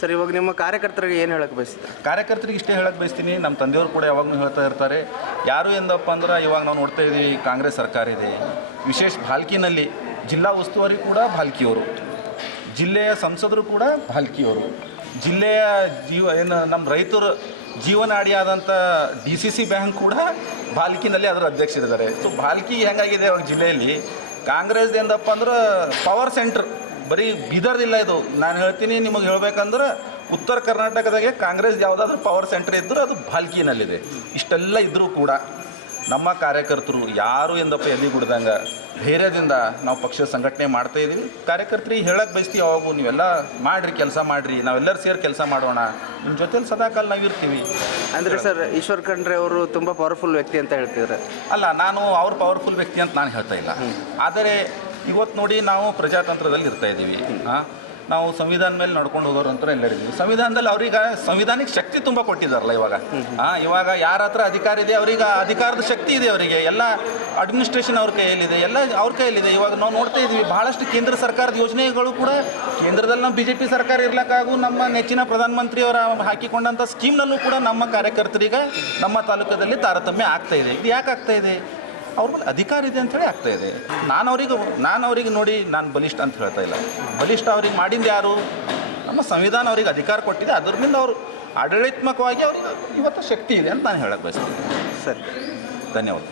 Sir, ಇವಾಗ ನಿಮ್ಮ ಕಾರ್ಯಕರ್ತರಿಗೆ ಏನು ಹೇಳಕ್ಕೆ ಬಯಸ್ತೀರಾ? ಕಾರ್ಯಕರ್ತರಿಗೆ ಇಷ್ಟೇ ಹೇಳಕ್ಕೆ ಬಯಸ್ತೀನಿ, ನಮ್ಮ ತಂದೆಯವರು ಕೂಡ ಯಾವಾಗಲೂ ಹೇಳ್ತಾ ಇರ್ತಾರೆ, ಯಾರು ಎಂದಪ್ಪ ಅಂದ್ರೆ ಇವಾಗ ನಾವು ನೋಡ್ತಾ ಇದ್ದೀವಿ ಕಾಂಗ್ರೆಸ್ ಸರ್ಕಾರ ಇದೆ, ವಿಶೇಷ ಭಾಲ್ಕಿನಲ್ಲಿ ಜಿಲ್ಲಾ ಉಸ್ತುವಾರಿ ಕೂಡ ಭಾಲ್ಕಿಯವರು, ಜಿಲ್ಲೆಯ ಸಂಸದರು ಕೂಡ ಭಾಲ್ಕಿಯವರು, ಜಿಲ್ಲೆಯ ನಮ್ಮ ರೈತರ ಜೀವನಾಡಿಯಾದಂಥ DCC ಬ್ಯಾಂಕ್ ಕೂಡ ಭಾಲ್ಕಿನಲ್ಲಿ ಅದರ ಅಧ್ಯಕ್ಷರಿದ್ದಾರೆ. ಸೊ ಭಾಲ್ಕಿ ಹೆಂಗಾಗಿದೆ ಅವಾಗ ಜಿಲ್ಲೆಯಲ್ಲಿ ಕಾಂಗ್ರೆಸ್ ಎಂದಪ್ಪ ಅಂದ್ರೆ ಪವರ್ ಸೆಂಟ್ರ್, ಬರೀ ಬೀದರ್ದಿಲ್ಲ ಇದು. ನಾನು ಹೇಳ್ತೀನಿ ನಿಮಗೆ ಹೇಳ್ಬೇಕಂದ್ರೆ ಉತ್ತರ ಕರ್ನಾಟಕದಾಗೆ ಕಾಂಗ್ರೆಸ್ ಯಾವುದಾದ್ರೂ ಪವರ್ ಸೆಂಟ್ರ್ ಇದ್ದರೂ ಅದು ಭಾಲ್ಕಿನಲ್ಲಿದೆ. ಇಷ್ಟೆಲ್ಲ ಇದ್ದರೂ ಕೂಡ ನಮ್ಮ ಕಾರ್ಯಕರ್ತರು ಯಾರು ಎಂದಪ್ಪ ಎಲ್ಲಿ ಗುಡ್ದಂಗೆ ಧೈರ್ಯದಿಂದ ನಾವು ಪಕ್ಷದ ಸಂಘಟನೆ ಮಾಡ್ತಾ ಇದ್ದೀವಿ. ಕಾರ್ಯಕರ್ತರಿಗೆ ಹೇಳಕ್ಕೆ ಬಯಸ್ತೀವಿ, ಯಾವಾಗೂ ನೀವೆಲ್ಲ ಮಾಡಿರಿ, ಕೆಲಸ ಮಾಡಿರಿ, ನಾವೆಲ್ಲರೂ ಸೇರಿ ಕೆಲಸ ಮಾಡೋಣ, ನಿಮ್ಮ ಜೊತೆಲಿ ಸದಾಕಾಲ ನಾವಿರ್ತೀವಿ. ಅಂದರೆ ಸರ್, ಈಶ್ವರ್ ಖಂಡ್ರೆ ಅವರು ತುಂಬ ಪವರ್ಫುಲ್ ವ್ಯಕ್ತಿ ಅಂತ ಹೇಳ್ತಿದ್ದಾರೆ. ಅಲ್ಲ, ನಾನು ಅವ್ರು ಪವರ್ಫುಲ್ ವ್ಯಕ್ತಿ ಅಂತ ನಾನು ಹೇಳ್ತಾ ಇಲ್ಲ. ಆದರೆ ಇವತ್ತು ನೋಡಿ, ನಾವು ಪ್ರಜಾತಂತ್ರದಲ್ಲಿ ಇರ್ತಾ ಇದ್ದೀವಿ. ನಾವು ಸಂವಿಧಾನ ಮೇಲೆ ನಡ್ಕೊಂಡು ಹೋಗೋರು ಅಂತ ಎಲ್ಲರಿದ್ದೀವಿ. ಸಂವಿಧಾನದಲ್ಲಿ ಅವ್ರಿಗೆ ಸಂವಿಧಾನಿಕ ಶಕ್ತಿ ತುಂಬ ಕೊಟ್ಟಿದ್ದಾರಲ್ಲ ಇವಾಗ ಯಾರ ಹತ್ರ ಅಧಿಕಾರ ಇದೆ ಅವ್ರಿಗೆ ಅಧಿಕಾರದ ಶಕ್ತಿ ಇದೆ, ಅವರಿಗೆ ಎಲ್ಲ ಅಡ್ಮಿನಿಸ್ಟ್ರೇಷನ್ ಅವ್ರ ಕೈಯಲ್ಲಿದೆ, ಎಲ್ಲ ಅವ್ರ ಕೈಯಲ್ಲಿದೆ. ಇವಾಗ ನಾವು ನೋಡ್ತಾ ಇದ್ದೀವಿ ಬಹಳಷ್ಟು ಕೇಂದ್ರ ಸರ್ಕಾರದ ಯೋಜನೆಗಳು ಕೂಡ ಕೇಂದ್ರದಲ್ಲಿ ನಮ್ಮ BJP ಸರ್ಕಾರ ಇರ್ಲಕ್ಕಾಗೂ ನಮ್ಮ ನೆಚ್ಚಿನ ಪ್ರಧಾನಮಂತ್ರಿಯವರ ಹಾಕಿಕೊಂಡಂಥ ಸ್ಕೀಮ್ನಲ್ಲೂ ಕೂಡ ನಮ್ಮ ಕಾರ್ಯಕರ್ತರಿಗೆ ನಮ್ಮ ತಾಲೂಕದಲ್ಲಿ ತಾರತಮ್ಯ ಆಗ್ತಾ ಇದೆ. ಇದು ಯಾಕೆ ಆಗ್ತಾ ಇದೆ? ಅವ್ರ ಮೇಲೆ ಅಧಿಕಾರ ಇದೆ ಅಂಥೇಳಿ ಆಗ್ತಾ ಇದೆ. ನಾನು ಅವ್ರಿಗೆ ನೋಡಿ ನಾನು ಬಲಿಷ್ಠ ಅಂತ ಹೇಳ್ತಾ ಇಲ್ಲ. ಬಲಿಷ್ಠ ಅವ್ರಿಗೆ ಮಾಡಿದ್ದು ಯಾರು? ನಮ್ಮ ಸಂವಿಧಾನ ಅವ್ರಿಗೆ ಅಧಿಕಾರ ಕೊಟ್ಟಿದೆ, ಅದರಿಂದ ಅವರು ಆಡಳಿತಾತ್ಮಕವಾಗಿ ಅವ್ರಿಗೆ ಇವತ್ತು ಶಕ್ತಿ ಇದೆ ಅಂತ ನಾನು ಹೇಳಕ್ಕೆ ಬಯಸ್ತೀನಿ. ಸರಿ, ಧನ್ಯವಾದ.